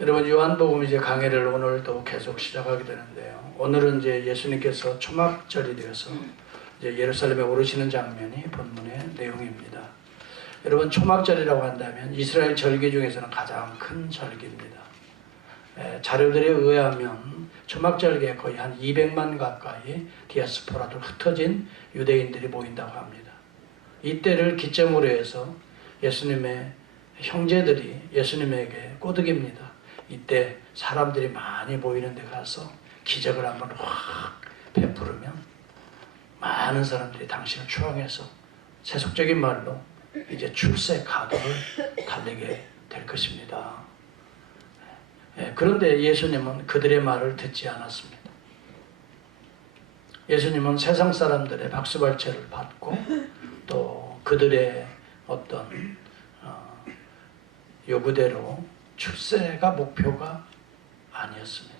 여러분, 요한복음 이제 강해를 오늘도 계속 시작하게 되는데요. 오늘은 이제 예수님께서 초막절이 되어서 이제 예루살렘에 오르시는 장면이 본문의 내용입니다. 여러분, 초막절이라고 한다면 이스라엘 절기 중에서는 가장 큰 절기입니다. 자료들에 의하면 초막절기에 거의 한 200만 가까이 디아스포라로 흩어진 유대인들이 모인다고 합니다. 이때를 기점으로 해서 예수님의 형제들이 예수님에게 꼬드깁니다. 이때 사람들이 많이 모이는 데 가서 기적을 한번 확 베푸르면 많은 사람들이 당신을 추앙해서 세속적인 말로 이제 출세 가도를 달리게 될 것입니다. 그런데 예수님은 그들의 말을 듣지 않았습니다. 예수님은 세상 사람들의 박수발채를 받고 또 그들의 어떤 요구대로 출세가 목표가 아니었습니다.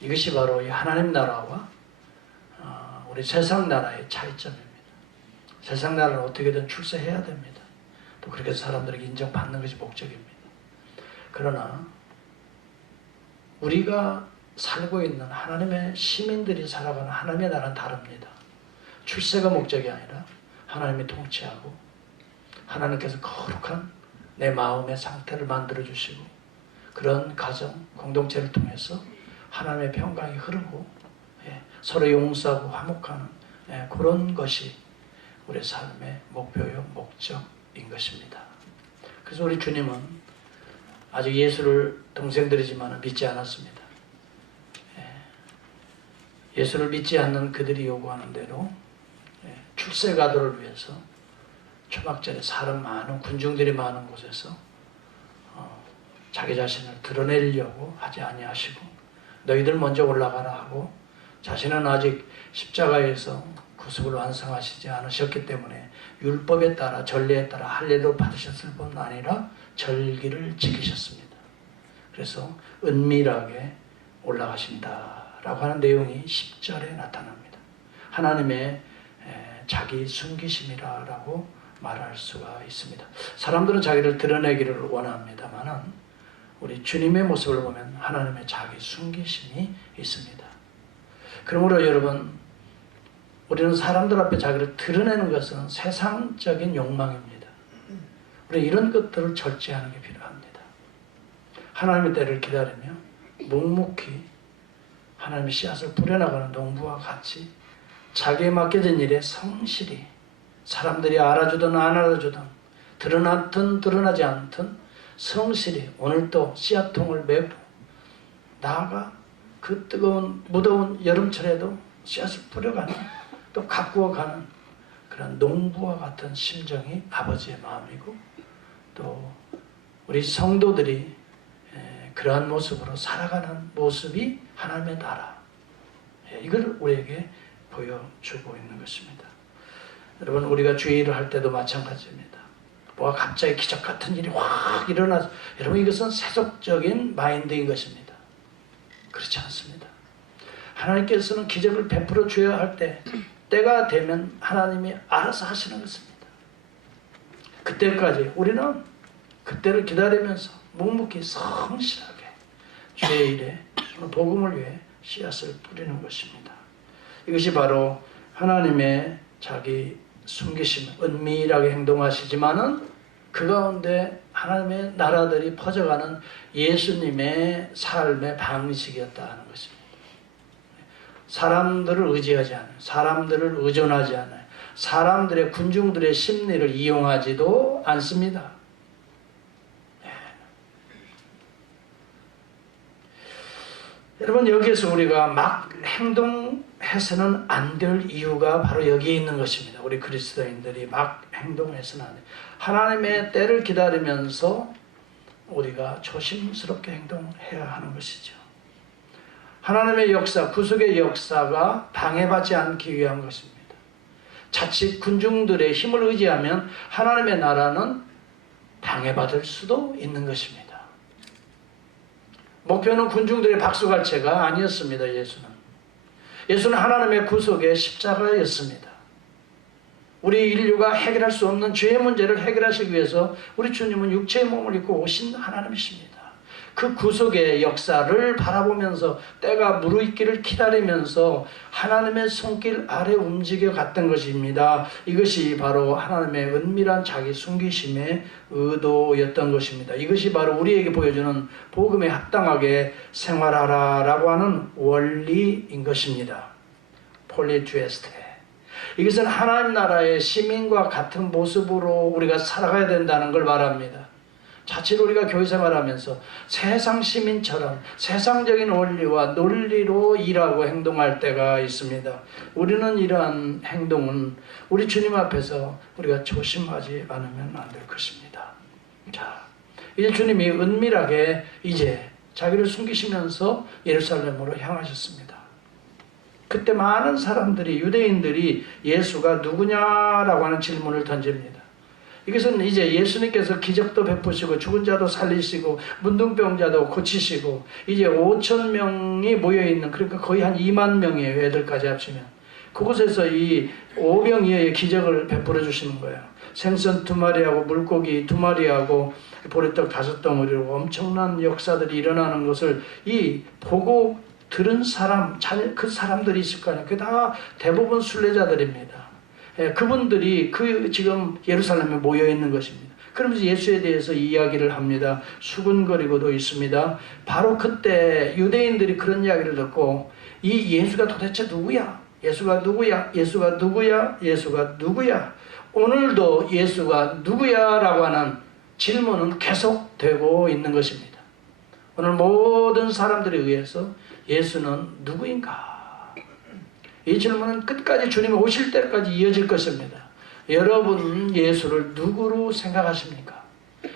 이것이 바로 이 하나님 나라와 우리 세상 나라의 차이점입니다. 세상 나라는 어떻게든 출세해야 됩니다. 또 그렇게 해서 사람들에게 인정받는 것이 목적입니다. 그러나 우리가 살고 있는 하나님의 시민들이 살아가는 하나님의 나라는 다릅니다. 출세가 목적이 아니라 하나님이 통치하고 하나님께서 거룩한 내 마음의 상태를 만들어주시고 그런 가정, 공동체를 통해서 하나님의 평강이 흐르고 서로 용서하고 화목하는 그런 것이 우리 삶의 목표요 목적인 것입니다. 그래서 우리 주님은 아직 예수를 동생들이지만 믿지 않았습니다. 예수를 믿지 않는 그들이 요구하는 대로 출세가도를 위해서 초막절에 사람 많은 군중들이 많은 곳에서 자기 자신을 드러내려고 하지 아니하시고 너희들 먼저 올라가라 하고 자신은 아직 십자가에서 구속을 완성하시지 않으셨기 때문에 율법에 따라 전례에 따라 할례를 받으셨을 뿐 아니라 절기를 지키셨습니다. 그래서 은밀하게 올라가신다라고 하는 내용이 10절에 나타납니다. 하나님의 자기 숨기심이라고 말할 수가 있습니다. 사람들은 자기를 드러내기를 원합니다만 우리 주님의 모습을 보면 하나님의 자기 숨기심이 있습니다. 그러므로 여러분, 우리는 사람들 앞에 자기를 드러내는 것은 세상적인 욕망입니다. 우리 이런 것들을 절제하는 게 필요합니다. 하나님의 때를 기다리며 묵묵히 하나님의 씨앗을 뿌려나가는 농부와 같이 자기에 맡겨진 일에 성실히 사람들이 알아주든 안 알아주든 드러났든 드러나지 않든 성실히 오늘도 씨앗통을 메고 나아가 그 뜨거운 무더운 여름철에도 씨앗을 뿌려가는 또 가꾸어가는 그런 농부와 같은 심정이 아버지의 마음이고 또 우리 성도들이 그러한 모습으로 살아가는 모습이 하나님의 나라, 이걸 우리에게 보여주고 있는 것입니다. 여러분, 우리가 주의를 할 때도 마찬가지입니다. 뭐가 갑자기 기적 같은 일이 확 일어나서 여러분, 이것은 세속적인 마인드인 것입니다. 그렇지 않습니다. 하나님께서는 기적을 베풀어 줘야 할 때가 되면 하나님이 알아서 하시는 것입니다. 그때까지 우리는 그때를 기다리면서 묵묵히 성실하게 주의 일에 복음을 위해 씨앗을 뿌리는 것입니다. 이것이 바로 하나님의 자기 숨기심, 은밀하게 행동하시지만은 그 가운데 하나님의 나라들이 퍼져가는 예수님의 삶의 방식이었다 하는 것입니다. 사람들을 의지하지 않아요. 사람들을 의존하지 않아요. 사람들의 군중들의 심리를 이용하지도 않습니다. 여러분, 여기에서 우리가 막 행동해서는 안 될 이유가 바로 여기에 있는 것입니다. 우리 그리스도인들이 막 행동해서는 안 돼요. 하나님의 때를 기다리면서 우리가 조심스럽게 행동해야 하는 것이죠. 하나님의 역사, 구속의 역사가 방해받지 않기 위한 것입니다. 자칫 군중들의 힘을 의지하면 하나님의 나라는 방해받을 수도 있는 것입니다. 목표는 군중들의 박수갈채가 아니었습니다. 예수는 하나님의 구속의 십자가였습니다. 우리 인류가 해결할 수 없는 죄의 문제를 해결하시기 위해서 우리 주님은 육체의 몸을 입고 오신 하나님이십니다. 그 구속의 역사를 바라보면서 때가 무르익기를 기다리면서 하나님의 손길 아래 움직여 갔던 것입니다. 이것이 바로 하나님의 은밀한 자기 숨기심의 의도였던 것입니다. 이것이 바로 우리에게 보여주는 복음에 합당하게 생활하라라고 하는 원리인 것입니다. 폴리투에스테. 이것은 하나님 나라의 시민과 같은 모습으로 우리가 살아가야 된다는 걸 말합니다. 자칫 우리가 교회 생활하면서 세상 시민처럼 세상적인 원리와 논리로 일하고 행동할 때가 있습니다. 우리는 이러한 행동은 우리 주님 앞에서 우리가 조심하지 않으면 안 될 것입니다. 자, 이제 주님이 은밀하게 이제 자기를 숨기시면서 예루살렘으로 향하셨습니다. 그때 많은 사람들이, 유대인들이 예수가 누구냐라고 하는 질문을 던집니다. 이것은 이제 예수님께서 기적도 베푸시고 죽은 자도 살리시고 문둥병자도 고치시고 이제 5천 명이 모여있는, 그러니까 거의 한 2만 명이에요. 애들까지 합치면. 그곳에서 이 오병이어의 기적을 베풀어 주시는 거예요. 생선 2마리하고 물고기 2마리하고 보리떡 5덩어리로 엄청난 역사들이 일어나는 것을 이 보고 들은 사람, 그 사람들이 있을 거 아니에요. 그게 다 대부분 순례자들입니다. 예, 그분들이 지금 예루살렘에 모여 있는 것입니다. 그러면서 예수에 대해서 이야기를 합니다. 수군거리고도 있습니다. 바로 그때 유대인들이 그런 이야기를 듣고 이 예수가 도대체 누구야? 예수가 누구야? 예수가 누구야? 예수가 누구야? 오늘도 예수가 누구야? 라고 하는 질문은 계속되고 있는 것입니다. 오늘 모든 사람들에 의해서 예수는 누구인가? 이 질문은 끝까지 주님이 오실 때까지 이어질 것입니다. 여러분 예수를 누구로 생각하십니까?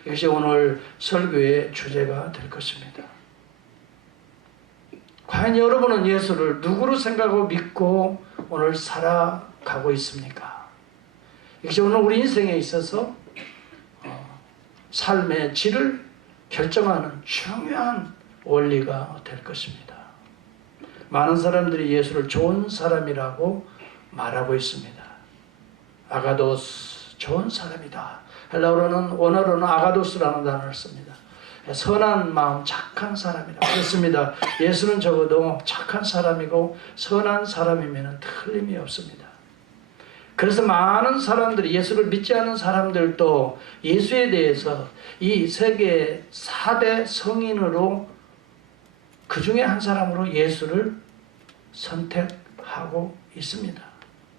이것이 오늘 설교의 주제가 될 것입니다. 과연 여러분은 예수를 누구로 생각하고 믿고 오늘 살아가고 있습니까? 이것이 오늘 우리 인생에 있어서 삶의 질을 결정하는 중요한 원리가 될 것입니다. 많은 사람들이 예수를 좋은 사람이라고 말하고 있습니다. 아가도스, 좋은 사람이다. 헬라어로는, 원어로는 아가도스라는 단어를 씁니다. 선한 마음, 착한 사람이다. 그렇습니다. 예수는 적어도 착한 사람이고 선한 사람이면 틀림이 없습니다. 그래서 많은 사람들이, 예수를 믿지 않는 사람들도 예수에 대해서 이 세계 4대 성인으로 그 중에 한 사람으로 예수를 선택하고 있습니다.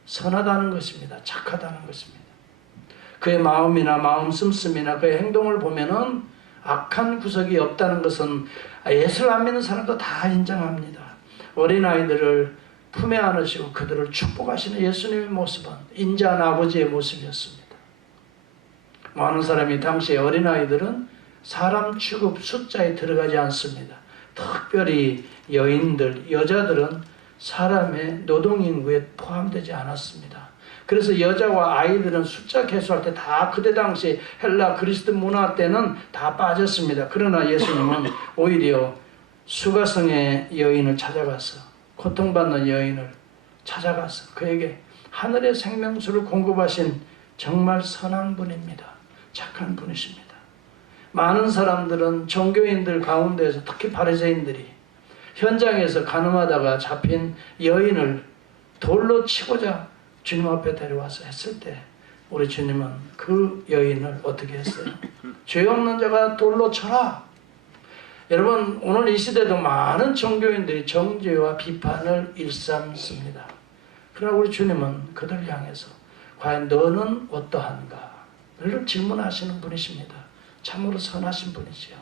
선하다는 것입니다. 착하다는 것입니다. 그의 마음이나 마음 씀씀이나 그의 행동을 보면은 악한 구석이 없다는 것은 예수를 안 믿는 사람도 다 인정합니다. 어린아이들을 품에 안으시고 그들을 축복하시는 예수님의 모습은 인자한 아버지의 모습이었습니다. 많은 사람이 당시에 어린아이들은 사람 취급 숫자에 들어가지 않습니다. 특별히 여인들, 여자들은 사람의 노동인구에 포함되지 않았습니다. 그래서 여자와 아이들은 숫자 계수할 때 다 그때 당시 헬라 그리스도 문화 때는 다 빠졌습니다. 그러나 예수님은 오히려 수가성의 여인을 찾아가서, 고통받는 여인을 찾아가서 그에게 하늘의 생명수를 공급하신 정말 선한 분입니다. 착한 분이십니다. 많은 사람들은 종교인들 가운데서, 특히 바리새인들이 현장에서 가늠하다가 잡힌 여인을 돌로 치고자 주님 앞에 데려와서 했을 때 우리 주님은 그 여인을 어떻게 했어요? 죄 없는 자가 돌로 쳐라. 여러분, 오늘 이 시대도 많은 종교인들이 정죄와 비판을 일삼습니다. 그러나 우리 주님은 그들 향해서 과연 너는 어떠한가? 를 질문하시는 분이십니다. 참으로 선하신 분이지요.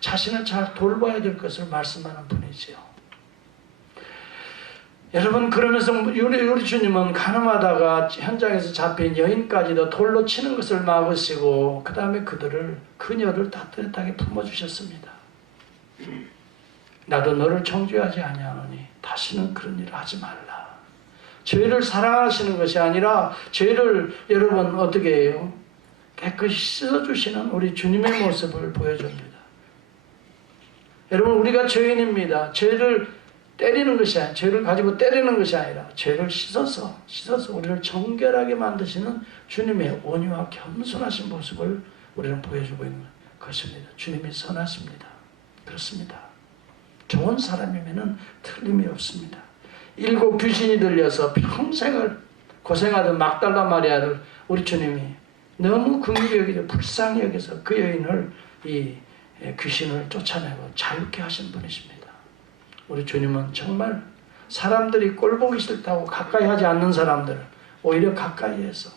자신을 잘 돌봐야 될 것을 말씀하는 분이지요. 여러분, 그러면서 우리 주님은 가늠하다가 현장에서 잡힌 여인까지도 돌로 치는 것을 막으시고 그 다음에 그녀를 따뜻하게 품어주셨습니다. 나도 너를 정죄하지 아니하노니 다시는 그런 일을 하지 말라. 죄를 사랑하시는 것이 아니라 죄를 여러분 어떻게 해요? 깨끗이 씻어주시는 우리 주님의 모습을 보여줍니다. 여러분, 우리가 죄인입니다. 죄를 때리는 것이 아니라, 죄를 가지고 때리는 것이 아니라 죄를 씻어서 우리를 정결하게 만드시는 주님의 온유와 겸손하신 모습을 우리는 보여주고 있는 것입니다. 주님이 선하십니다. 그렇습니다. 좋은 사람이면은 틀림이 없습니다. 7 귀신이 들려서 평생을 고생하던 막달라 마리아를 우리 주님이 너무 긍휼히 여기서 불쌍히 여기서 그 여인을 이 귀신을 쫓아내고 자유케 하신 분이십니다. 우리 주님은 정말 사람들이 꼴보기 싫다고 가까이 하지 않는 사람들을 오히려 가까이해서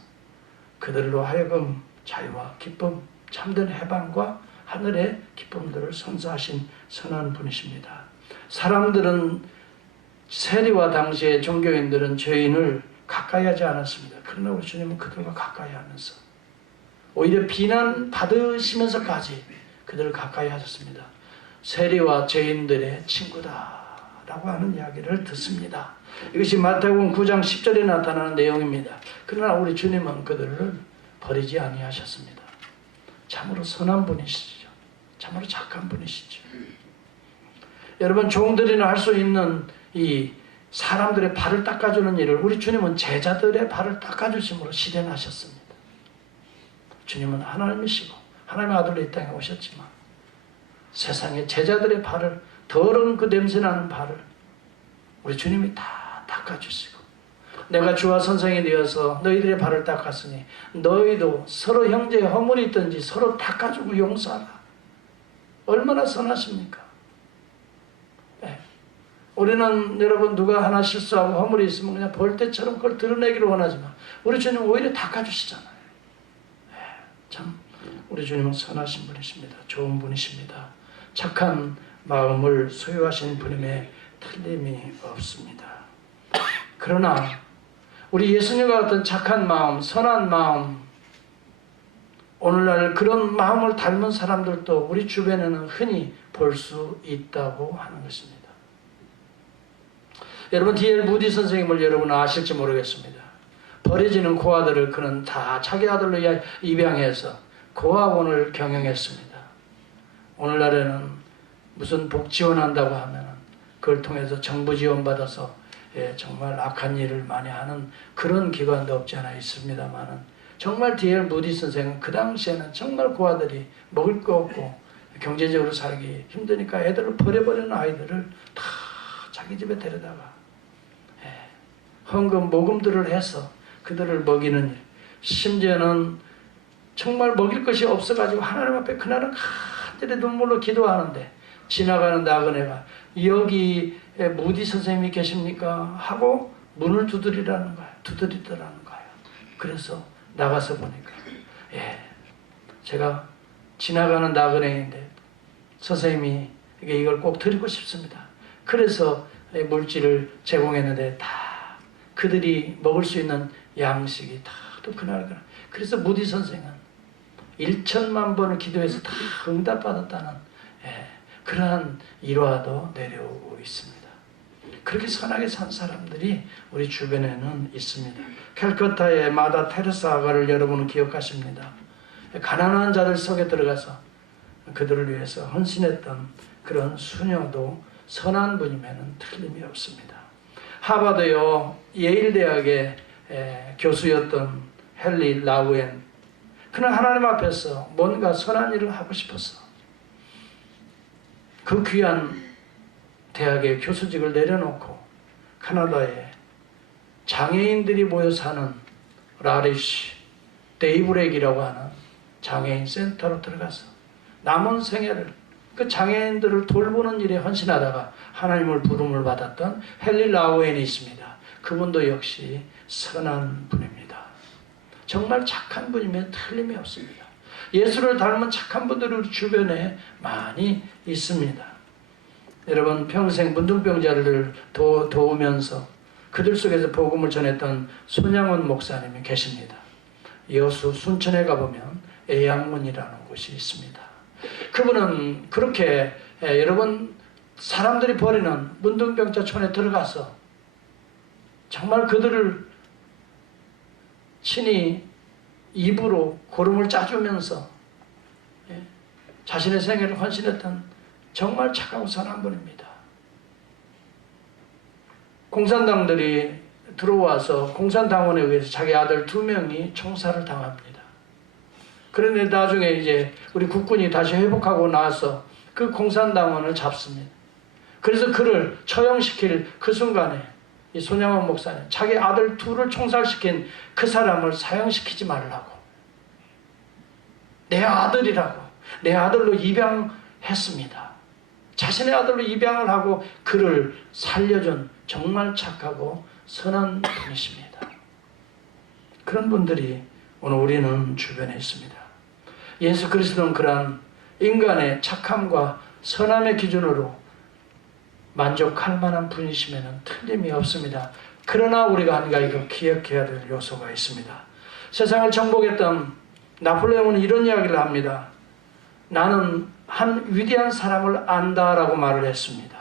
그들로 하여금 자유와 기쁨, 참된 해방과 하늘의 기쁨들을 선사하신 선한 분이십니다. 사람들은 세리와 당시의 종교인들은 죄인을 가까이 하지 않았습니다. 그러나 우리 주님은 그들과 가까이 하면서 오히려 비난 받으시면서까지 그들을 가까이 하셨습니다. 세리와 죄인들의 친구다라고 하는 이야기를 듣습니다. 이것이 마태복음 9장 10절에 나타나는 내용입니다. 그러나 우리 주님은 그들을 버리지 아니하셨습니다. 참으로 선한 분이시죠. 참으로 착한 분이시죠. 여러분, 종들이나 할 수 있는 이 사람들의 발을 닦아주는 일을 우리 주님은 제자들의 발을 닦아주심으로 실현하셨습니다. 주님은 하나님이시고 하나님의 아들로 이 땅에 오셨지만 세상에 제자들의 발을, 더러운 그 냄새나는 발을 우리 주님이 다 닦아주시고, 내가 주와 선생이 되어서 너희들의 발을 닦았으니 너희도 서로 형제의 허물이 있든지 서로 닦아주고 용서하라. 얼마나 선하십니까? 네. 우리는 여러분 누가 하나 실수하고 허물이 있으면 그냥 벌떼처럼 그걸 드러내기를 원하지만 우리 주님은 오히려 닦아주시잖아요. 네. 참 우리 주님은 선하신 분이십니다. 좋은 분이십니다. 착한 마음을 소유하신 분임에 틀림이 없습니다. 그러나 우리 예수님과 같은 착한 마음, 선한 마음, 오늘날 그런 마음을 닮은 사람들도 우리 주변에는 흔히 볼 수 있다고 하는 것입니다. 여러분, D.L. 무디 선생님을 여러분은 아실지 모르겠습니다. 버려지는 고아들을 그는 다 자기 아들로 입양해서 고아원을 경영했습니다. 오늘날에는 무슨 복 지원한다고 하면 그걸 통해서 정부 지원받아서 정말 악한 일을 많이 하는 그런 기관도 없지 않아 있습니다만은, 정말 D.L. 무디 선생은 그 당시에는 정말 고아들이 먹을 거 없고 경제적으로 살기 힘드니까 애들을 버려버리는 아이들을 다 자기 집에 데려다가 헌금 모금들을 해서 그들을 먹이는 일, 심지어는 정말 먹일 것이 없어가지고 하나님 앞에 그날은 간절히 눈물로 기도하는데 지나가는 나그네가 여기 무디 선생님이 계십니까? 하고 문을 두드리더라는 거예요. 그래서 나가서 보니까 제가 지나가는 나그네인데 선생님이 이걸 꼭 드리고 싶습니다. 그래서 물질을 제공했는데 다 그들이 먹을 수 있는 양식이 다 또 그날 그래서 무디 선생은 1천만 번을 기도해서 다 응답받았다는 그러한 일화도 내려오고 있습니다. 그렇게 선하게 산 사람들이 우리 주변에는 있습니다. 캘커타의 마다 테레사가를 여러분은 기억하십니다. 가난한 자들 속에 들어가서 그들을 위해서 헌신했던 그런 수녀도 선한 분임에는 틀림이 없습니다. 하버드요 예일대학의 교수였던 헨리 라우엔, 그는 하나님 앞에서 뭔가 선한 일을 하고 싶어서 그 귀한 대학의 교수직을 내려놓고 캐나다에 장애인들이 모여 사는 라리시 데이브렉이라고 하는 장애인 센터로 들어가서 남은 생애를 그 장애인들을 돌보는 일에 헌신하다가 하나님을 부름을 받았던 헨리 라우엔이 있습니다. 그분도 역시 선한 분입니다. 정말 착한 분이면 틀림이 없습니다. 예수를 닮은 착한 분들이 우리 주변에 많이 있습니다. 여러분, 평생 문둥병자를 도우면서 그들 속에서 복음을 전했던 손양원 목사님이 계십니다. 여수 순천에 가보면 애양문이라는 곳이 있습니다. 그분은 그렇게 여러분 사람들이 버리는 문둥병자촌에 들어가서 정말 그들을 친히 입으로 고름을 짜주면서 자신의 생애를 헌신했던 정말 착하고 선한 분입니다. 공산당들이 들어와서 공산당원에 의해서 자기 아들 2명이 총살을 당합니다. 그런데 나중에 이제 우리 국군이 다시 회복하고 나서 그 공산당원을 잡습니다. 그래서 그를 처형시킬 그 순간에 이 손양원 목사님, 자기 아들 둘을 총살시킨 그 사람을 사형시키지 말라고, 내 아들이라고, 내 아들로 입양했습니다. 자신의 아들로 입양을 하고 그를 살려준 정말 착하고 선한 분이십니다. 그런 분들이 오늘 우리는 주변에 있습니다. 예수 그리스도는 그러한 인간의 착함과 선함의 기준으로 만족할 만한 분이시면 틀림이 없습니다. 그러나 우리가 한 가지 기억해야 될 요소가 있습니다. 세상을 정복했던 나폴레옹은 이런 이야기를 합니다. 나는 한 위대한 사람을 안다라고 말을 했습니다.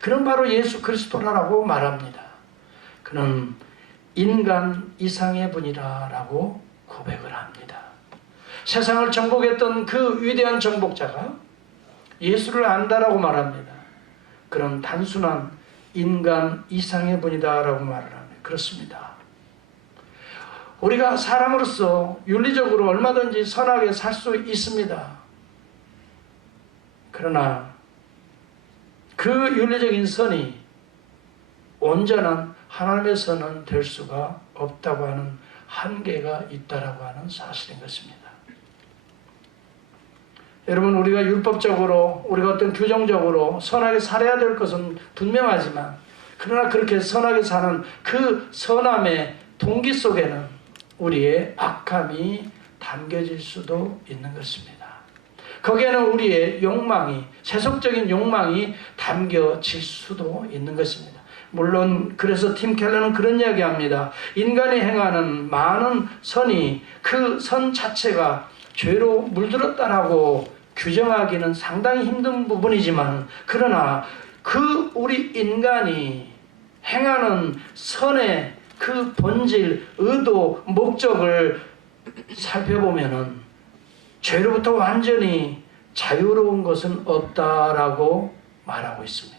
그는 바로 예수 그리스도라고 말합니다. 그는 인간 이상의 분이라고 고백을 합니다. 세상을 정복했던 그 위대한 정복자가 예수를 안다라고 말합니다. 그는 단순한 인간 이상의 분이다라고 말을 합니다. 그렇습니다. 우리가 사람으로서 윤리적으로 얼마든지 선하게 살 수 있습니다. 그러나 그 윤리적인 선이 온전한 하나님의 선은 될 수가 없다고 하는 한계가 있다라고 하는 사실인 것입니다. 여러분, 우리가 율법적으로, 우리가 어떤 규정적으로 선하게 살아야 될 것은 분명하지만, 그러나 그렇게 선하게 사는 그 선함의 동기 속에는 우리의 악함이 담겨질 수도 있는 것입니다. 거기에는 우리의 욕망이, 세속적인 욕망이 담겨질 수도 있는 것입니다. 물론 그래서 팀 켈러는 그런 이야기합니다. 인간이 행하는 많은 선이 그 선 자체가 죄로 물들었다라고 규정하기는 상당히 힘든 부분이지만, 그러나 그 우리 인간이 행하는 선의 그 본질, 의도, 목적을 살펴보면은 죄로부터 완전히 자유로운 것은 없다라고 말하고 있습니다.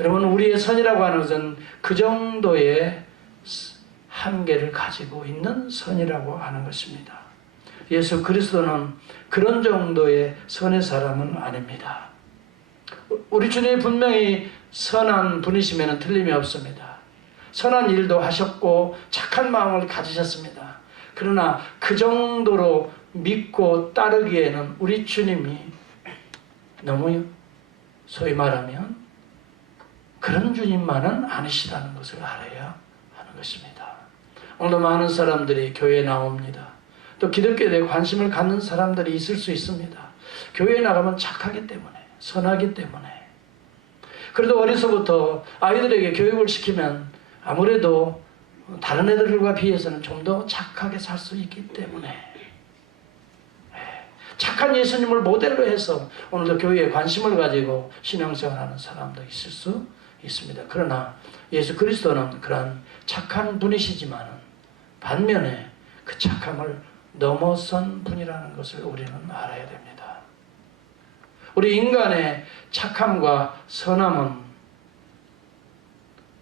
여러분, 우리의 선이라고 하는 것은 그 정도의 한계를 가지고 있는 선이라고 하는 것입니다. 예수 그리스도는 그런 정도의 선의 사람은 아닙니다. 우리 주님이 분명히 선한 분이시면 틀림이 없습니다. 선한 일도 하셨고 착한 마음을 가지셨습니다. 그러나 그 정도로 믿고 따르기에는 우리 주님이 너무 소위 말하면 그런 주님만은 아니시라는 것을 알아야 하는 것입니다. 오늘도 많은 사람들이 교회에 나옵니다. 또 기독교에 대해 관심을 갖는 사람들이 있을 수 있습니다. 교회에 나가면 착하기 때문에, 선하기 때문에. 그래도 어려서부터 아이들에게 교육을 시키면 아무래도 다른 애들과 비해서는 좀 더 착하게 살 수 있기 때문에, 착한 예수님을 모델로 해서 오늘도 교회에 관심을 가지고 신앙생활하는 사람도 있을 수 있습니다. 그러나 예수 그리스도는 그러한 착한 분이시지만 반면에 그 착함을 넘어선 분이라는 것을 우리는 알아야 됩니다. 우리 인간의 착함과 선함은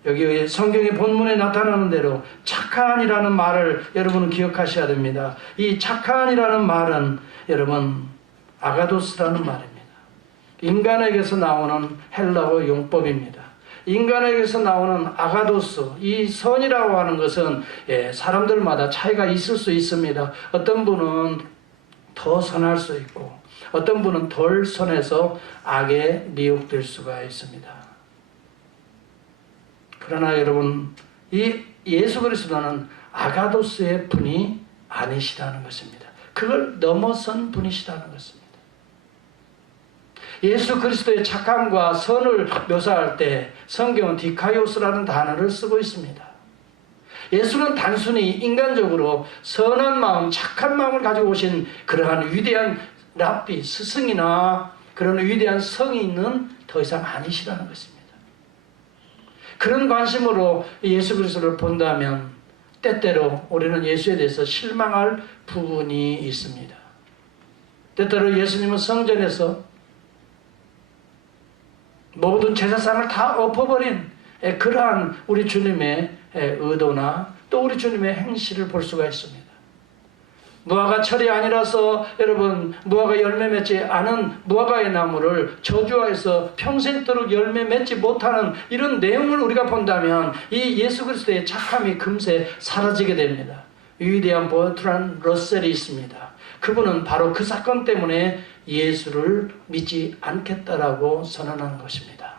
여기 성경의 본문에 나타나는 대로 착한이라는 말을 여러분은 기억하셔야 됩니다. 이 착한이라는 말은 여러분 아가도스라는 말입니다. 인간에게서 나오는 헬라어 용법입니다. 인간에게서 나오는 아가도스, 이 선이라고 하는 것은 사람들마다 차이가 있을 수 있습니다. 어떤 분은 더 선할 수 있고 어떤 분은 덜 선해서 악에 미혹될 수가 있습니다. 그러나 여러분, 이 예수 그리스도는 아가도스의 분이 아니시라는 것입니다. 그걸 넘어선 분이시라는 것입니다. 예수 그리스도의 착함과 선을 묘사할 때 성경은 디카이오스라는 단어를 쓰고 있습니다. 예수는 단순히 인간적으로 선한 마음, 착한 마음을 가지고 오신 그러한 위대한 랍비, 스승이나 그런 위대한 성이 있는 더 이상 아니시라는 것입니다. 그런 관심으로 예수 그리스도를 본다면 때때로 우리는 예수에 대해서 실망할 부분이 있습니다. 때때로 예수님은 성전에서 모든 제사상을 다 엎어버린 그러한 우리 주님의 의도나 또 우리 주님의 행실을 볼 수가 있습니다. 무화과 철이 아니라서 여러분 무화과 열매 맺지 않은 무화과의 나무를 저주하여서 평생도록 열매 맺지 못하는 이런 내용을 우리가 본다면 이 예수 그리스도의 착함이 금세 사라지게 됩니다. 위대한 버트란 러셀이 있습니다. 그분은 바로 그 사건 때문에 예수를 믿지 않겠다라고 선언하는 것입니다.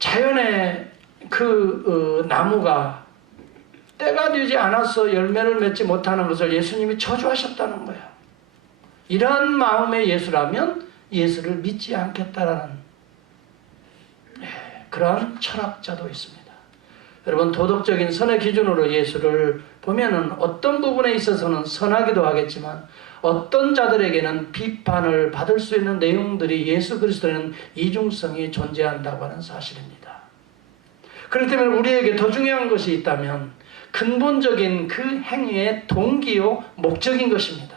자연의 그 나무가 때가 되지 않아서 열매를 맺지 못하는 것을 예수님이 저주하셨다는 거예요. 이러한 마음의 예수라면 예수를 믿지 않겠다라는 그러한 철학자도 있습니다. 여러분, 도덕적인 선의 기준으로 예수를 보면은 어떤 부분에 있어서는 선하기도 하겠지만 어떤 자들에게는 비판을 받을 수 있는 내용들이 예수 그리스도에는 이중성이 존재한다고 하는 사실입니다. 그렇기 때문에 우리에게 더 중요한 것이 있다면 근본적인 그 행위의 동기요 목적인 것입니다.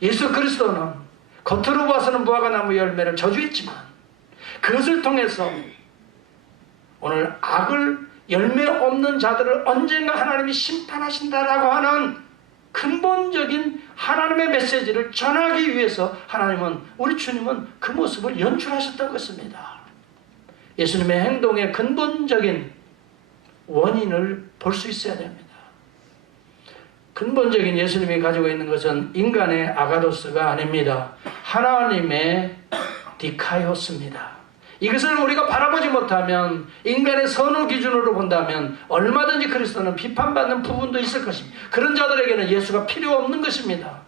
예수 그리스도는 겉으로 봐서는 무화과 나무 열매를 저주했지만 그것을 통해서 오늘 악을 열매 없는 자들을 언젠가 하나님이 심판하신다라고 하는 근본적인 하나님의 메시지를 전하기 위해서 하나님은, 우리 주님은 그 모습을 연출하셨던 것입니다. 예수님의 행동의 근본적인 원인을 볼 수 있어야 됩니다. 근본적인 예수님이 가지고 있는 것은 인간의 아가도스가 아닙니다. 하나님의 디카이오스입니다. 이것을 우리가 바라보지 못하면, 인간의 선호 기준으로 본다면 얼마든지 그리스도는 비판받는 부분도 있을 것입니다. 그런 자들에게는 예수가 필요 없는 것입니다.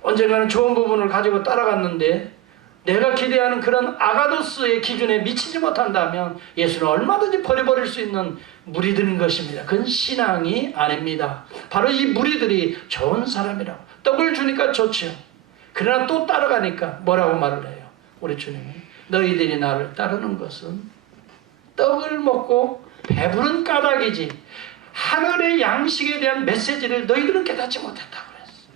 언젠가는 좋은 부분을 가지고 따라갔는데 내가 기대하는 그런 아가도스의 기준에 미치지 못한다면 예수는 얼마든지 버려버릴 수 있는 무리들인 것입니다. 그건 신앙이 아닙니다. 바로 이 무리들이 좋은 사람이라고, 떡을 주니까 좋죠. 그러나 또 따라가니까 뭐라고 말을 해요? 우리 주님이 너희들이 나를 따르는 것은 떡을 먹고 배부른 까닭이지 하늘의 양식에 대한 메시지를 너희들은 깨닫지 못했다고 그랬어요.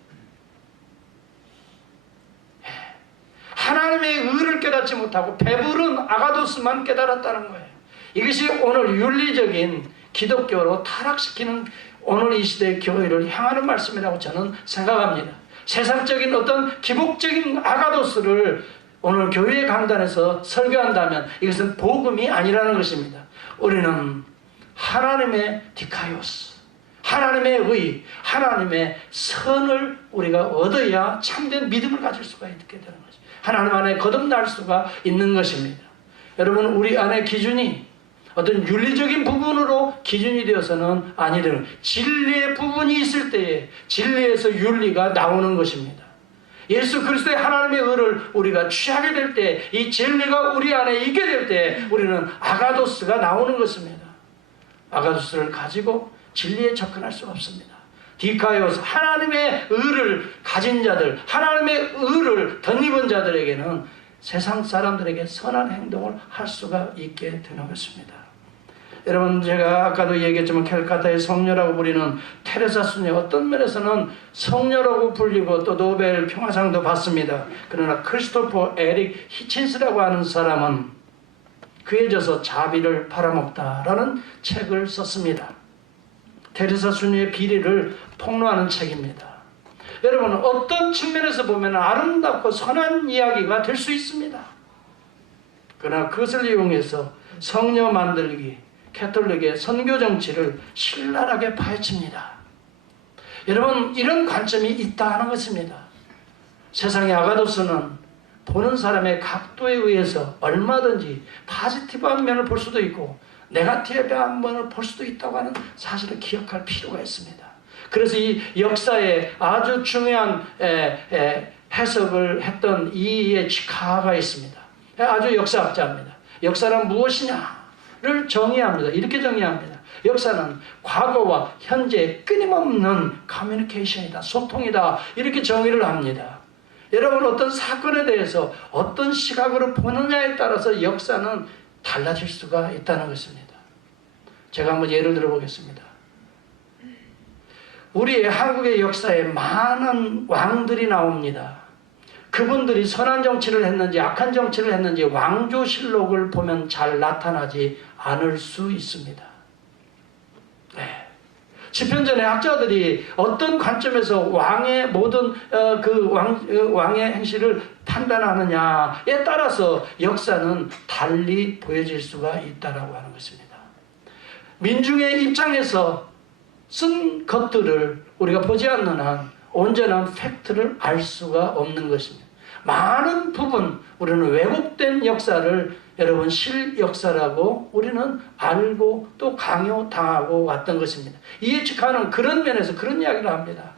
하나님의 의를 깨닫지 못하고 배부른 아가도스만 깨달았다는 거예요. 이것이 오늘 윤리적인 기독교로 타락시키는 오늘 이 시대의 교회를 향하는 말씀이라고 저는 생각합니다. 세상적인 어떤 기복적인 아가도스를 오늘 교회 강단에서 설교한다면 이것은 복음이 아니라는 것입니다. 우리는 하나님의 디카이오스, 하나님의 의, 하나님의 선을 우리가 얻어야 참된 믿음을 가질 수가 있게 되는 것입니다. 하나님 안에 거듭날 수가 있는 것입니다. 여러분, 우리 안에 기준이 어떤 윤리적인 부분으로 기준이 되어서는 아니되는, 진리의 부분이 있을 때에 진리에서 윤리가 나오는 것입니다. 예수 그리스도의 하나님의 의를 우리가 취하게 될 때, 이 진리가 우리 안에 있게 될 때 우리는 아가도스가 나오는 것입니다. 아가도스를 가지고 진리에 접근할 수가 없습니다. 디카이오스, 하나님의 의를 가진 자들, 하나님의 의를 덧입은 자들에게는 세상 사람들에게 선한 행동을 할 수가 있게 되는 것입니다. 여러분, 제가 아까도 얘기했지만 캘카타의 성녀라고 부리는 테레사 순녀, 어떤 면에서는 성녀라고 불리고 또 노벨 평화상도 받습니다. 그러나 크리스토퍼 에릭 히친스라고 하는 사람은 그에 져서 자비를 팔아먹다라는 책을 썼습니다. 테레사 순녀의 비리를 폭로하는 책입니다. 여러분, 어떤 측면에서 보면 아름답고 선한 이야기가 될 수 있습니다. 그러나 그것을 이용해서 성녀 만들기, 캐톨릭의 선교 정치를 신랄하게 파헤칩니다. 여러분, 이런 관점이 있다 하는 것입니다. 세상의 아가도스는 보는 사람의 각도에 의해서 얼마든지 포지티브한 면을 볼 수도 있고 네거티브한 면을 볼 수도 있다고 하는 사실을 기억할 필요가 있습니다. 그래서 이 역사에 아주 중요한 해석을 했던 이의 치카가 있습니다. 아주 역사학자입니다. 역사란 무엇이냐를 정의합니다. 이렇게 정의합니다. 역사는 과거와 현재의 끊임없는 커뮤니케이션이다, 소통이다, 이렇게 정의를 합니다. 여러분, 어떤 사건에 대해서 어떤 시각으로 보느냐에 따라서 역사는 달라질 수가 있다는 것입니다. 제가 한번 예를 들어 보겠습니다. 우리 한국의 역사에 많은 왕들이 나옵니다. 그분들이 선한 정치를 했는지 악한 정치를 했는지 왕조실록을 보면 잘 나타나지 않을 수 있습니다. 네. 집현전의 학자들이 어떤 관점에서 왕의 모든 왕의 행실을 판단하느냐에 따라서 역사는 달리 보여질 수가 있다라고 하는 것입니다. 민중의 입장에서 쓴 것들을 우리가 보지 않는 한 온전한 팩트를 알 수가 없는 것입니다. 많은 부분 우리는 왜곡된 역사를 여러분 실역사라고 우리는 알고 또 강요당하고 왔던 것입니다. 이해측하는 그런 면에서 그런 이야기를 합니다.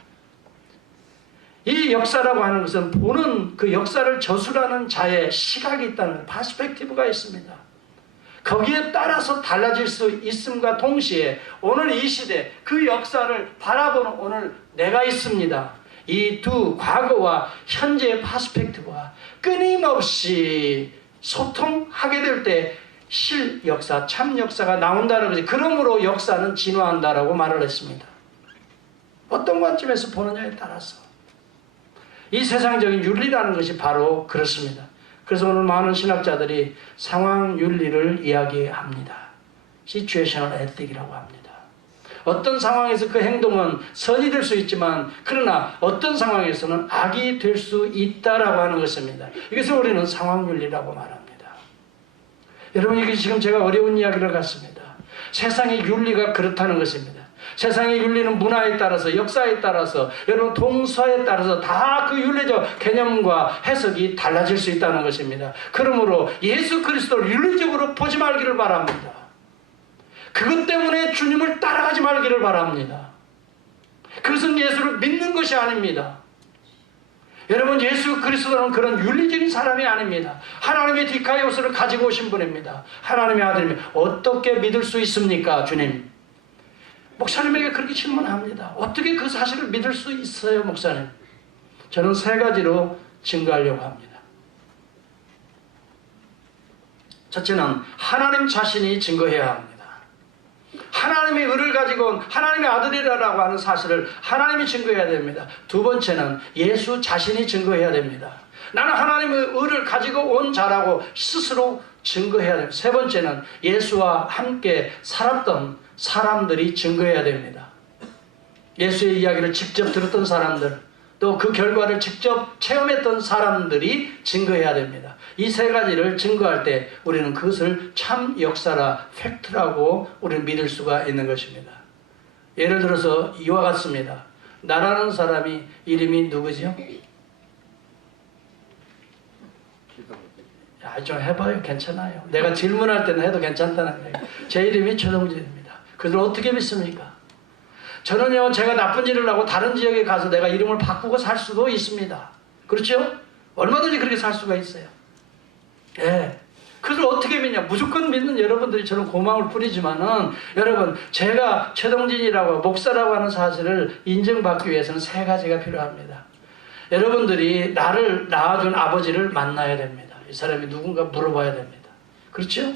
이 역사라고 하는 것은 보는 그 역사를 저술하는 자의 시각이 있다는 퍼스펙티브가 있습니다. 거기에 따라서 달라질 수 있음과 동시에 오늘 이 시대 그 역사를 바라보는 오늘 내가 있습니다. 이 두 과거와 현재의 퍼스펙티브와 끊임없이 소통하게 될 때 실역사, 참역사가 나온다는 것이 그러므로 역사는 진화한다라고 말을 했습니다. 어떤 관점에서 보느냐에 따라서 이 세상적인 윤리라는 것이 바로 그렇습니다. 그래서 오늘 많은 신학자들이 상황윤리를 이야기합니다. 시츄에이셔널 에틱이라고 합니다. 어떤 상황에서 그 행동은 선이 될 수 있지만 그러나 어떤 상황에서는 악이 될 수 있다라고 하는 것입니다. 이것을 우리는 상황윤리라고 말합니다. 여러분 이게 지금 제가 어려운 이야기를 갖습니다. 세상의 윤리가 그렇다는 것입니다. 세상의 윤리는 문화에 따라서 역사에 따라서 여러분 동서에 따라서 다 그 윤리적 개념과 해석이 달라질 수 있다는 것입니다. 그러므로 예수 그리스도를 윤리적으로 보지 말기를 바랍니다. 그것 때문에 주님을 따라가지 말기를 바랍니다. 그것은 예수를 믿는 것이 아닙니다. 여러분 예수 그리스도는 그런 윤리적인 사람이 아닙니다. 하나님의 디카이오스를 가지고 오신 분입니다. 하나님의 아들이면 어떻게 믿을 수 있습니까 주님? 목사님에게 그렇게 질문합니다. 어떻게 그 사실을 믿을 수 있어요 목사님? 저는 세 가지로 증거하려고 합니다. 첫째는 하나님 자신이 증거해야 합니다. 하나님의 의를 가지고 온 하나님의 아들이라고 하는 사실을 하나님이 증거해야 됩니다. 두 번째는 예수 자신이 증거해야 됩니다. 나는 하나님의 의를 가지고 온 자라고 스스로 증거해야 됩니다. 세 번째는 예수와 함께 살았던 사람들이 증거해야 됩니다. 예수의 이야기를 직접 들었던 사람들, 또 그 결과를 직접 체험했던 사람들이 증거해야 됩니다. 이 세 가지를 증거할 때 우리는 그것을 참 역사라, 팩트라고 우리는 믿을 수가 있는 것입니다. 예를 들어서 이와 같습니다. 나라는 사람이 이름이 누구죠? 좀 해봐요. 괜찮아요. 내가 질문할 때는 해도 괜찮다는 거예요. 제 이름이 최동진입니다. 그들 어떻게 믿습니까? 저는요, 제가 나쁜 일을 하고 다른 지역에 가서 내가 이름을 바꾸고 살 수도 있습니다. 그렇죠? 얼마든지 그렇게 살 수가 있어요. 예. 그걸 어떻게 믿냐? 무조건 믿는 여러분들이 저는 고마움을 뿌리지만은 여러분, 제가 최동진이라고 목사라고 하는 사실을 인정받기 위해서는 세 가지가 필요합니다. 여러분들이 나를 낳아준 아버지를 만나야 됩니다. 이 사람이 누군가 물어봐야 됩니다. 그렇죠?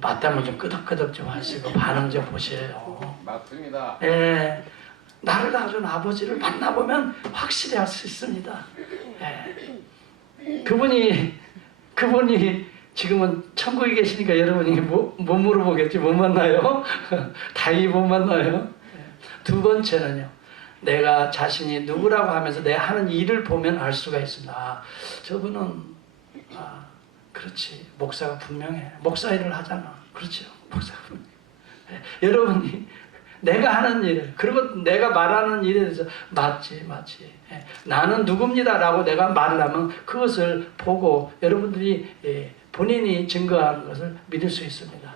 맞다면 좀 끄덕끄덕 좀 하시고 반응 좀 보세요. 맞습니다. 예, 나를 낳아준 아버지를 만나보면 확실히 알 수 있습니다. 예. 그분이 지금은 천국에 계시니까 여러분이 못 물어보겠지. 못 만나요? 다행히 못 만나요. 두 번째는요, 내가 자신이 누구라고 하면서 내 하는 일을 보면 알 수가 있습니다. 저분은 그렇지, 목사가 분명해. 목사 일을 하잖아. 그렇죠, 목사가 분명해. 여러분이 내가 하는 일, 그리고 내가 말하는 일에 대해서 맞지. 나는 누굽니다 라고 내가 말을 하면 그것을 보고 여러분들이 본인이 증거하는 것을 믿을 수 있습니다.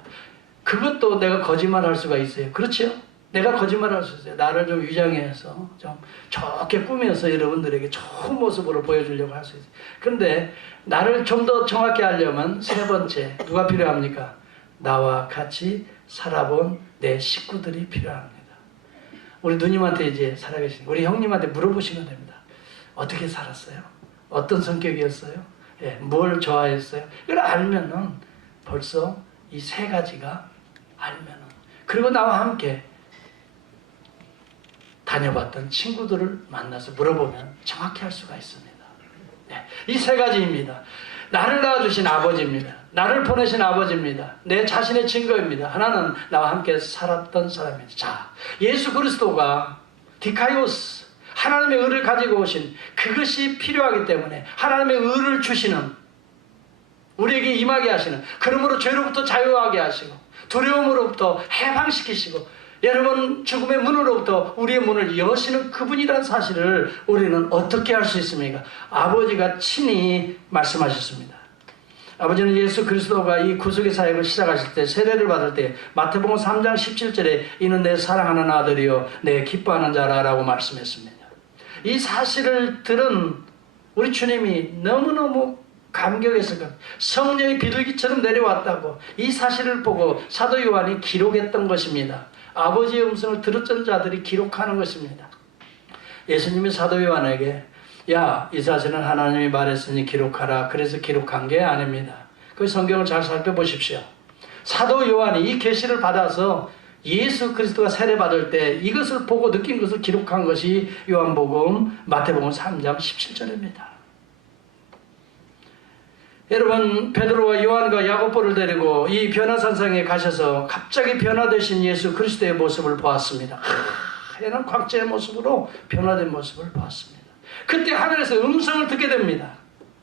그것도 내가 거짓말할 수가 있어요. 그렇죠? 내가 거짓말할 수 있어요. 나를 좀 위장해서 좀 좋게 꾸며서 여러분들에게 좋은 모습으로 보여주려고 할 수 있어요. 그런데 나를 좀 더 정확히 하려면 세 번째 누가 필요합니까? 나와 같이 살아본 내 식구들이 필요합니다. 우리 누님한테 이제 살아계신 우리 형님한테 물어보시면 됩니다. 어떻게 살았어요? 어떤 성격이었어요? 예, 뭘 좋아했어요? 이걸 알면은 벌써 이 세 가지가 알면은, 그리고 나와 함께 다녀봤던 친구들을 만나서 물어보면 정확히 할 수가 있습니다. 네, 이 세 가지입니다. 나를 낳아주신 아버지입니다. 나를 보내신 아버지입니다. 내 자신의 증거입니다. 하나는 나와 함께 살았던 사람입니다. 자, 예수 그리스도가 디카이오스, 하나님의 의를 가지고 오신 그것이 필요하기 때문에 하나님의 의를 주시는, 우리에게 임하게 하시는, 그러므로 죄로부터 자유하게 하시고 두려움으로부터 해방시키시고 여러분 죽음의 문으로부터 우리의 문을 여시는 그분이라는 사실을 우리는 어떻게 알 수 있습니까? 아버지가 친히 말씀하셨습니다. 아버지는 예수 그리스도가 이 구속의 사역을 시작하실 때, 세례를 받을 때 마태복음 3장 17절에 이는 내 사랑하는 아들이요 내 기뻐하는 자라 라고 말씀했습니다. 이 사실을 들은 우리 주님이 너무너무 감격했을 겁니다. 성령이 비둘기처럼 내려왔다고 이 사실을 보고 사도 요한이 기록했던 것입니다. 아버지의 음성을 들었던 자들이 기록하는 것입니다. 예수님이 사도 요한에게 야, 이 사실은 하나님이 말했으니 기록하라. 그래서 기록한 게 아닙니다. 그 성경을 잘 살펴보십시오. 사도 요한이 이 계시를 받아서 예수 그리스도가 세례받을 때 이것을 보고 느낀 것을 기록한 것이 요한복음 마태복음 3장 17절입니다. 여러분, 베드로와 요한과 야고보를 데리고 이 변화산상에 가셔서 갑자기 변화되신 예수 그리스도의 모습을 보았습니다. 하얀 광채의 모습으로 변화된 모습을 보았습니다. 그때 하늘에서 음성을 듣게 됩니다.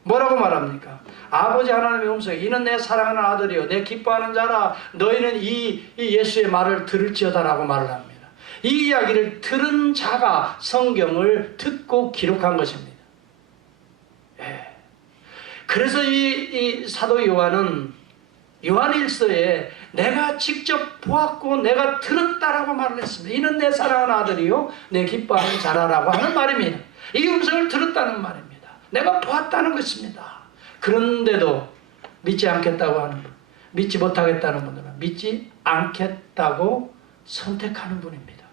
뭐라고 말합니까? 아버지 하나님의 음성이 이는 내 사랑하는 아들이요 내 기뻐하는 자라. 너희는 이 예수의 말을 들을지어다 라고 말을 합니다. 이 이야기를 들은 자가 성경을 듣고 기록한 것입니다. 그래서 이 사도 요한은 요한일서에 내가 직접 보았고 내가 들었다라고 말을 했습니다. 이는 내 사랑하는 아들이요 내 기뻐하는 자라라고 하는 말입니다. 이 음성을 들었다는 말입니다. 내가 보았다는 것입니다. 그런데도 믿지 않겠다고 하는 분, 믿지 못하겠다는 분들은 믿지 않겠다고 선택하는 분입니다.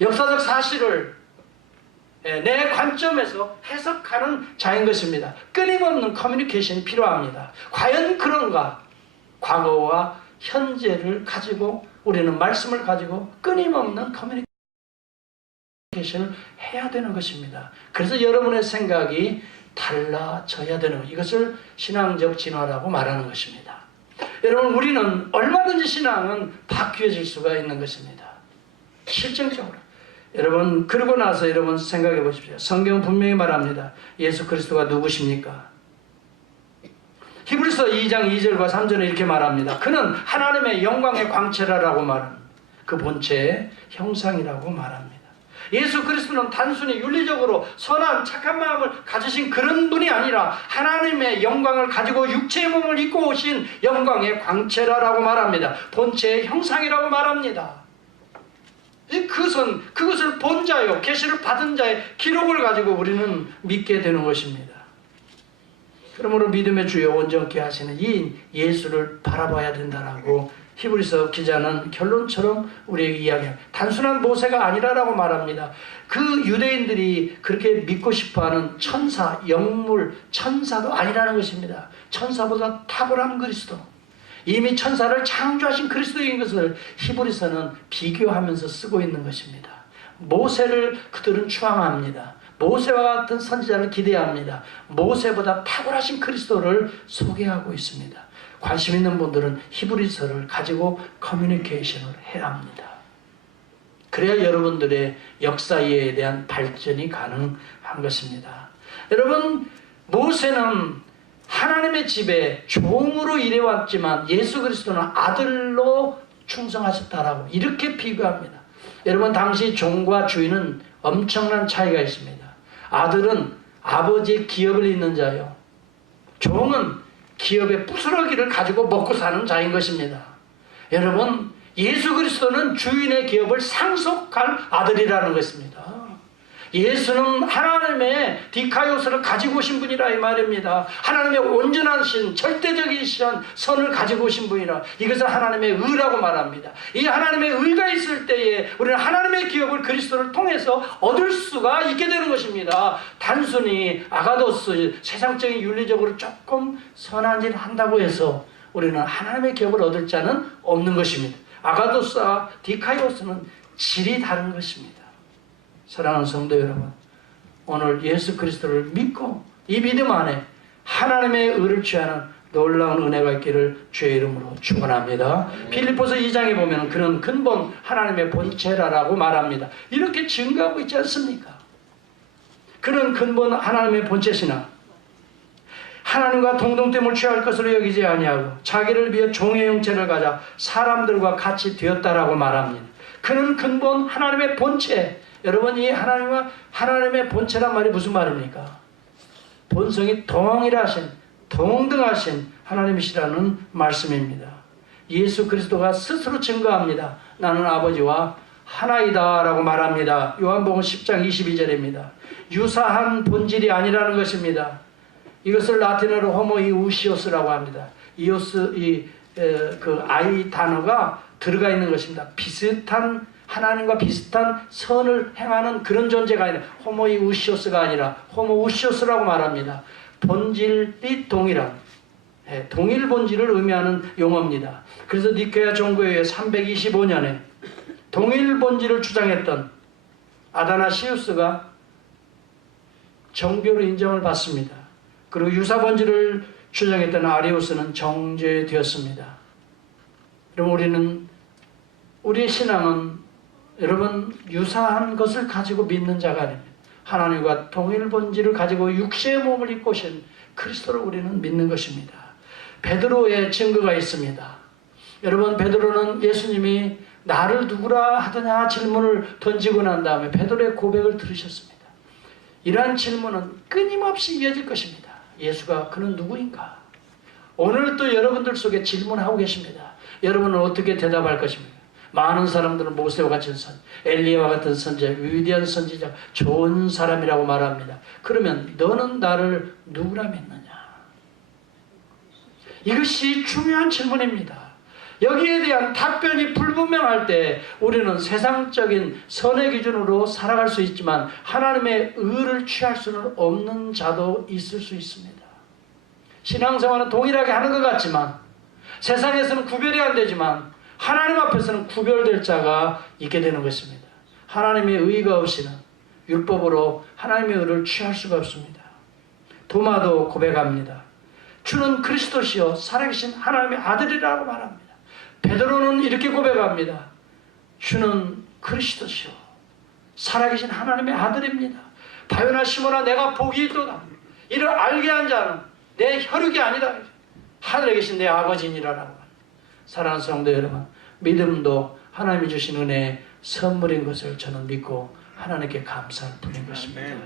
역사적 사실을 내 관점에서 해석하는 자인 것입니다. 끊임없는 커뮤니케이션이 필요합니다. 과연 그런가? 과거와 현재를 가지고 우리는 말씀을 가지고 끊임없는 커뮤니케이션을 해야 되는 것입니다. 그래서 여러분의 생각이 달라져야 되는 것, 이것을 신앙적 진화라고 말하는 것입니다. 여러분, 우리는 얼마든지 신앙은 바뀌어질 수가 있는 것입니다. 실증적으로. 여러분, 그러고 나서 여러분 생각해 보십시오. 성경은 분명히 말합니다. 예수 그리스도가 누구십니까? 히브리서 2장 2절과 3절에 이렇게 말합니다. 그는 하나님의 영광의 광채라고 말합니다. 그 본체의 형상이라고 말합니다. 예수 그리스도는 단순히 윤리적으로 선한 착한 마음을 가지신 그런 분이 아니라 하나님의 영광을 가지고 육체의 몸을 입고 오신 영광의 광채라고 말합니다. 본체의 형상이라고 말합니다. 그것을 본 자요, 계시를 받은 자의 기록을 가지고 우리는 믿게 되는 것입니다. 그러므로 믿음의 주요 온전케 하시는 이 예수를 바라봐야 된다라고 히브리서 기자는 결론처럼 우리에게 이야기합니다. 단순한 모세가 아니라라고 말합니다. 그 유대인들이 그렇게 믿고 싶어하는 천사, 영물, 천사도 아니라는 것입니다. 천사보다 탁월한 그리스도, 이미 천사를 창조하신 그리스도인 것을 히브리서는 비교하면서 쓰고 있는 것입니다. 모세를 그들은 추앙합니다. 모세와 같은 선지자를 기대합니다. 모세보다 탁월하신 그리스도를 소개하고 있습니다. 관심 있는 분들은 히브리서를 가지고 커뮤니케이션을 해야 합니다. 그래야 여러분들의 역사 이해에 대한 발전이 가능한 것입니다. 여러분, 모세는 하나님의 집에 종으로 일해왔지만 예수 그리스도는 아들로 충성하셨다라고 이렇게 비교합니다. 여러분, 당시 종과 주인은 엄청난 차이가 있습니다. 아들은 아버지의 기업을 잇는 자요, 종은 기업의 부스러기를 가지고 먹고 사는 자인 것입니다. 여러분, 예수 그리스도는 주인의 기업을 상속할 아들이라는 것입니다. 예수는 하나님의 디카이오스를 가지고 오신 분이라 이 말입니다. 하나님의 온전하신 절대적이신 선을 가지고 오신 분이라, 이것을 하나님의 의라고 말합니다. 이 하나님의 의가 있을 때에 우리는 하나님의 기업을 그리스도를 통해서 얻을 수가 있게 되는 것입니다. 단순히 아가도스, 세상적인 윤리적으로 조금 선한 일을 한다고 해서 우리는 하나님의 기업을 얻을 자는 없는 것입니다. 아가도스와 디카이오스는 질이 다른 것입니다. 사랑하는 성도 여러분, 오늘 예수 그리스도를 믿고 이 믿음 안에 하나님의 의를 취하는 놀라운 은혜가 있기를 주의 이름으로 축원합니다. 빌립보서 2장에 보면 그는 근본 하나님의 본체라고 말합니다. 이렇게 증거하고 있지 않습니까? 그는 근본 하나님의 본체시나 하나님과 동등됨을 취할 것으로 여기지 아니하고 자기를 위해 종의 형체를 가져 사람들과 같이 되었다라고 말합니다. 그는 근본 하나님의 본체. 여러분, 이 하나님의 본체란 말이 무슨 말입니까? 본성이 동일하신, 동등하신 하나님이시라는 말씀입니다. 예수 그리스도가 스스로 증거합니다. 나는 아버지와 하나이다 라고 말합니다. 요한복음 10장 22절입니다. 유사한 본질이 아니라는 것입니다. 이것을 라틴어로 호모이우시오스라고 합니다. 이오스, 그 아이 단어가 들어가 있는 것입니다. 비슷한, 하나님과 비슷한 선을 행하는 그런 존재가 아니라 호모이우시오스가 아니라 호모우시오스라고 말합니다. 본질이 동일한, 동일 본질을 의미하는 용어입니다. 그래서 니케아 종교회 325년에 동일 본질을 주장했던 아다나시우스가 정교로 인정을 받습니다. 그리고 유사 본질을 주장했던 아리우스는 정죄되었습니다. 여러분, 우리의 신앙은 여러분 유사한 것을 가지고 믿는 자가 아닙니다. 하나님과 동일 본질을 가지고 육체의 몸을 입고 오신 그리스도를 우리는 믿는 것입니다. 베드로의 증거가 있습니다. 여러분, 베드로는 예수님이 나를 누구라 하더냐 질문을 던지고 난 다음에 베드로의 고백을 들으셨습니다. 이러한 질문은 끊임없이 이어질 것입니다. 예수가 그는 누구인가? 오늘 또 여러분들 속에 질문하고 계십니다. 여러분은 어떻게 대답할 것입니까? 많은 사람들은 모세와 같은 선, 엘리야와 같은 선지자, 위대한 선지자, 좋은 사람이라고 말합니다. 그러면 너는 나를 누구라 믿느냐? 이것이 중요한 질문입니다. 여기에 대한 답변이 불분명할 때 우리는 세상적인 선의 기준으로 살아갈 수 있지만 하나님의 의를 취할 수는 없는 자도 있을 수 있습니다. 신앙생활은 동일하게 하는 것 같지만 세상에서는 구별이 안 되지만 하나님 앞에서는 구별될 자가 있게 되는 것입니다. 하나님의 의가 없이는 율법으로 하나님의 의를 취할 수가 없습니다. 도마도 고백합니다. 주는 그리스도시요 살아계신 하나님의 아들이라고 말합니다. 베드로는 이렇게 고백합니다. 주는 그리스도시요 살아계신 하나님의 아들입니다. 바요나 시몬아 내가 복이 있도다. 이를 알게 한 자는 내 혈육이 아니다. 하늘에 계신 내 아버지니라라고. 사랑하는 성도 여러분, 믿음도 하나님이 주신 은혜의 선물인 것을 저는 믿고 하나님께 감사를 드린 것입니다.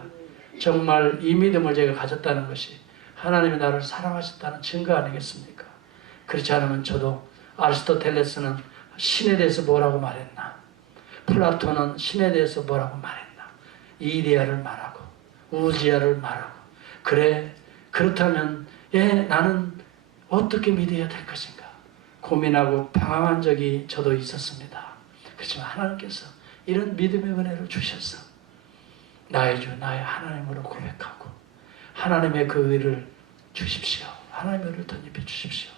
정말 이 믿음을 제가 가졌다는 것이 하나님이 나를 사랑하셨다는 증거 아니겠습니까? 그렇지 않으면 저도 아리스토텔레스는 신에 대해서 뭐라고 말했나? 플라톤은 신에 대해서 뭐라고 말했나? 이데아를 말하고 우지아를 말하고 그래, 그렇다면 나는 어떻게 믿어야 될 것인가? 고민하고 방황한 적이 저도 있었습니다. 그렇지만 하나님께서 이런 믿음의 은혜를 주셔서 나의 주, 나의 하나님으로 고백하고 하나님의 그 의를 주십시오. 하나님의 의를 덧입혀 주십시오.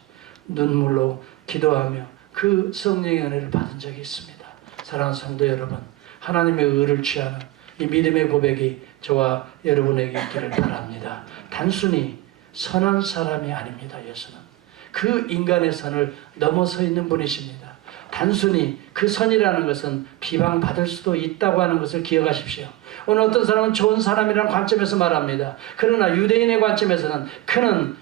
눈물로 기도하며 그 성령의 은혜를 받은 적이 있습니다. 사랑하는 성도 여러분, 하나님의 의를 취하는 이 믿음의 고백이 저와 여러분에게 있기를 바랍니다. 단순히 선한 사람이 아닙니다. 예수는 그 인간의 선을 넘어서 있는 분이십니다. 단순히 그 선이라는 것은 비방받을 수도 있다고 하는 것을 기억하십시오. 오늘 어떤 사람은 좋은 사람이라는 관점에서 말합니다. 그러나 유대인의 관점에서는 그는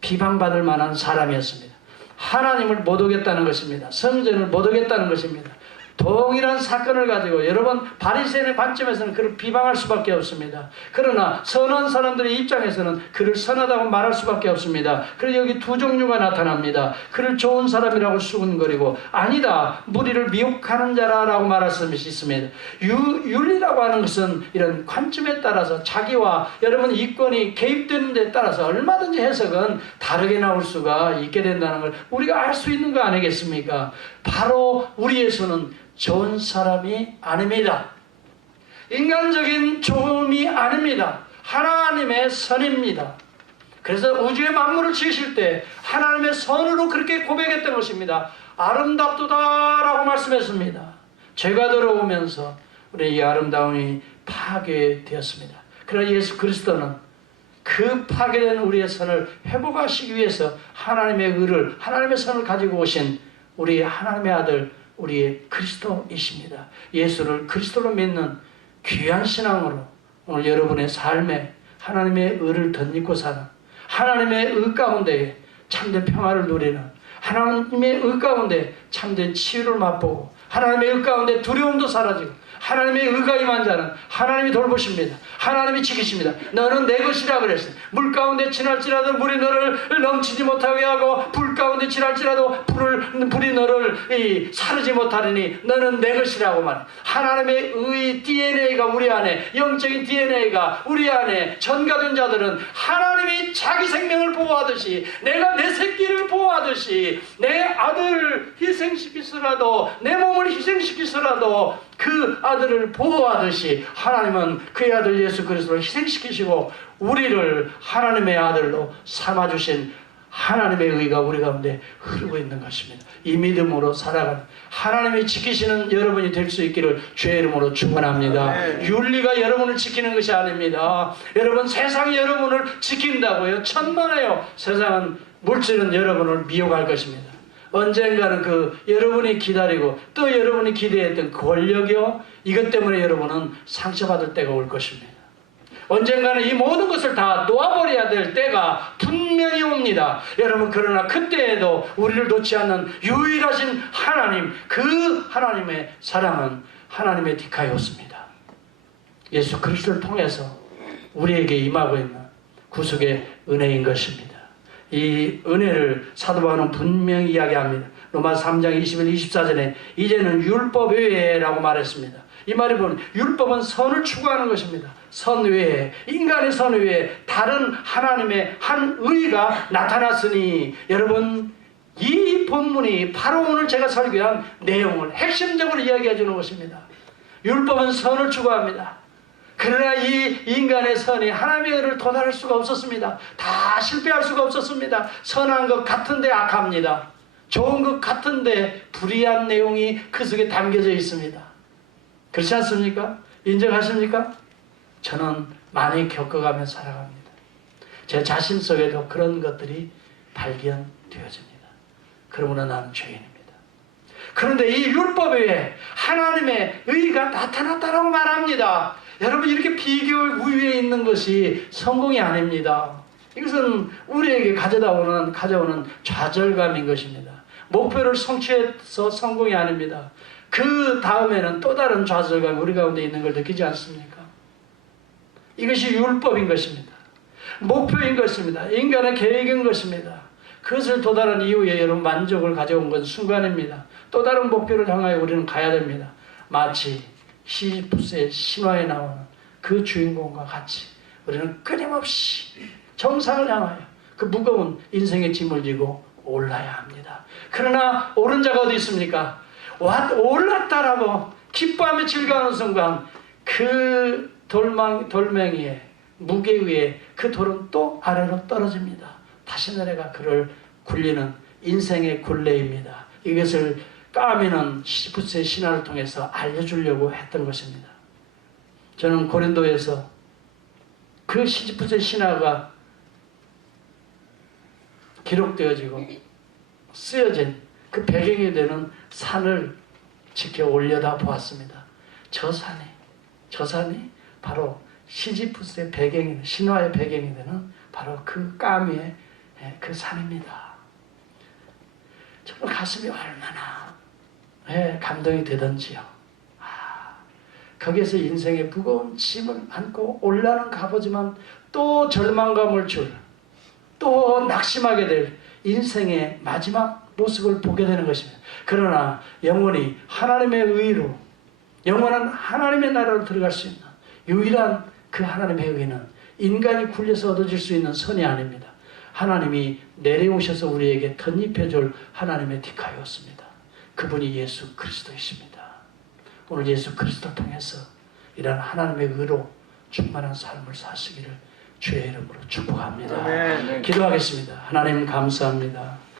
비방받을 만한 사람이었습니다. 하나님을 못 오겠다는 것입니다. 성전을 못 오겠다는 것입니다. 동일한 사건을 가지고 여러분 바리새인의 관점에서는 그를 비방할 수밖에 없습니다. 그러나 선한 사람들의 입장에서는 그를 선하다고 말할 수밖에 없습니다. 그래서 여기 두 종류가 나타납니다. 그를 좋은 사람이라고 수군거리고 아니다 무리를 미혹하는 자라고 말할 수 있습니다. 윤리라고 하는 것은 이런 관점에 따라서 자기와 여러분 이권이 개입되는 데 따라서 얼마든지 해석은 다르게 나올 수가 있게 된다는 걸 우리가 알 수 있는 거 아니겠습니까? 바로 우리 예수는 좋은 사람이 아닙니다. 인간적인 좋음이 아닙니다. 하나님의 선입니다. 그래서 우주의 만물을 지으실 때 하나님의 선으로 그렇게 고백했던 것입니다. 아름답도다라고 말씀했습니다. 죄가 들어오면서 우리 이 아름다움이 파괴되었습니다. 그러나 예수 그리스도는 그 파괴된 우리의 선을 회복하시기 위해서 하나님의 의를, 하나님의 선을 가지고 오신 우리 하나님의 아들, 우리의 그리스도이십니다. 예수를 그리스도로 믿는 귀한 신앙으로 오늘 여러분의 삶에 하나님의 의를 덧입고 사는, 하나님의 의 가운데 참된 평화를 누리는, 하나님의 의 가운데 참된 치유를 맛보고, 하나님의 의 가운데 두려움도 사라지고, 하나님의 의가 임한 자는 하나님이 돌보십니다. 하나님이 지키십니다. 너는 내 것이라 그랬어요. 물 가운데 지날지라도 물이 너를 넘치지 못하게 하고, 불 가운데 지날지라도 불이 너를 사르지 못하리니 너는 내 것이라고 말해요. 하나님의 의 DNA가 우리 안에, 영적인 DNA가 우리 안에 전가된 자들은 하나님이 자기 생명을 보호하듯이, 내가 내 새끼를 보호하듯이, 내 아들을 희생시키서라도, 내 몸을 희생시키서라도 그 아들을 보호하듯이 하나님은 그의 아들 예수 그리스도를 희생시키시고 우리를 하나님의 아들로 삼아주신 하나님의 의가 우리 가운데 흐르고 있는 것입니다. 이 믿음으로 살아가는 하나님이 지키시는 여러분이 될 수 있기를 주의 이름으로 축원합니다. 윤리가 여러분을 지키는 것이 아닙니다. 여러분, 세상이 여러분을 지킨다고요? 천만에요. 세상은, 물질은 여러분을 미혹할 것입니다. 언젠가는 여러분이 기다리고 또 여러분이 기대했던 권력이요, 이것 때문에 여러분은 상처받을 때가 올 것입니다. 언젠가는 이 모든 것을 다 놓아버려야 될 때가 분명히 옵니다. 여러분, 그러나 그때에도 우리를 놓지 않는 유일하신 하나님, 그 하나님의 사랑은 하나님의 디카이오스입니다. 예수 그리스도를 통해서 우리에게 임하고 있는 구속의 은혜인 것입니다. 이 은혜를 사도 바울은 분명히 이야기합니다. 로마서 3장 21, 24절에 이제는 율법 외에라고 말했습니다. 이 말이 보면 율법은 선을 추구하는 것입니다. 선 외에, 인간의 선 외에 다른 하나님의 한 의가 나타났으니, 여러분, 이 본문이 바로 오늘 제가 설교한 내용을 핵심적으로 이야기해 주는 것입니다. 율법은 선을 추구합니다. 그러나 이 인간의 선이 하나님의 의를 도달할 수가 없었습니다. 다 실패할 수가 없었습니다. 선한 것 같은데 악합니다. 좋은 것 같은데 불의한 내용이 그 속에 담겨져 있습니다. 그렇지 않습니까? 인정하십니까? 저는 많이 겪어가며 살아갑니다. 제 자신 속에도 그런 것들이 발견되어집니다. 그러므로 나는 죄인입니다. 그런데 이 율법 외에 하나님의 의가 나타났다고 말합니다. 여러분, 이렇게 비교 우위에 있는 것이 성공이 아닙니다. 이것은 우리에게 가져오는 좌절감인 것입니다. 목표를 성취해서 성공이 아닙니다. 그 다음에는 또 다른 좌절감이 우리 가운데 있는 걸 느끼지 않습니까? 이것이 율법인 것입니다. 목표인 것입니다. 인간의 계획인 것입니다. 그것을 도달한 이후에 여러분, 만족을 가져온 건 순간입니다. 또 다른 목표를 향하여 우리는 가야 됩니다. 마치 시지푸스의 신화에 나오는 그 주인공과 같이 우리는 끊임없이 정상을 향하여 그 무거운 인생의 짐을 지고 올라야 합니다. 그러나 오른 자가 어디 있습니까? 올랐다라고 기뻐하며 즐거워하는 순간 그 돌멩이의 무게 위에 그 돌은 또 아래로 떨어집니다. 다시 내려가 그를 굴리는 인생의 굴레입니다. 이것을 까미는 시지푸스의 신화를 통해서 알려주려고 했던 것입니다. 저는 고린도에서 그 시지푸스의 신화가 기록되어지고 쓰여진 그 배경이 되는 산을 지켜 올려다 보았습니다. 저 산이 바로 시지푸스의 배경이, 신화의 배경이 되는 바로 그 까미의 그 산입니다. 저는 가슴이 얼마나 감동이 되던지요. 거기에서 인생의 무거운 짐을 안고 올라는 가보지만 또 절망감을 또 낙심하게 될 인생의 마지막 모습을 보게 되는 것입니다. 그러나 영원히 하나님의 의로 영원한 하나님의 나라로 들어갈 수 있는 유일한 그 하나님의 의는 인간이 굴려서 얻어질 수 있는 선이 아닙니다. 하나님이 내려오셔서 우리에게 덧입혀줄 하나님의 디카이오스입니다. 그분이 예수 그리스도이십니다. 오늘 예수 그리스도를 통해서 이런 하나님의 의로 충만한 삶을 사시기를 주의 이름으로 축복합니다. 네. 기도하겠습니다. 하나님 감사합니다.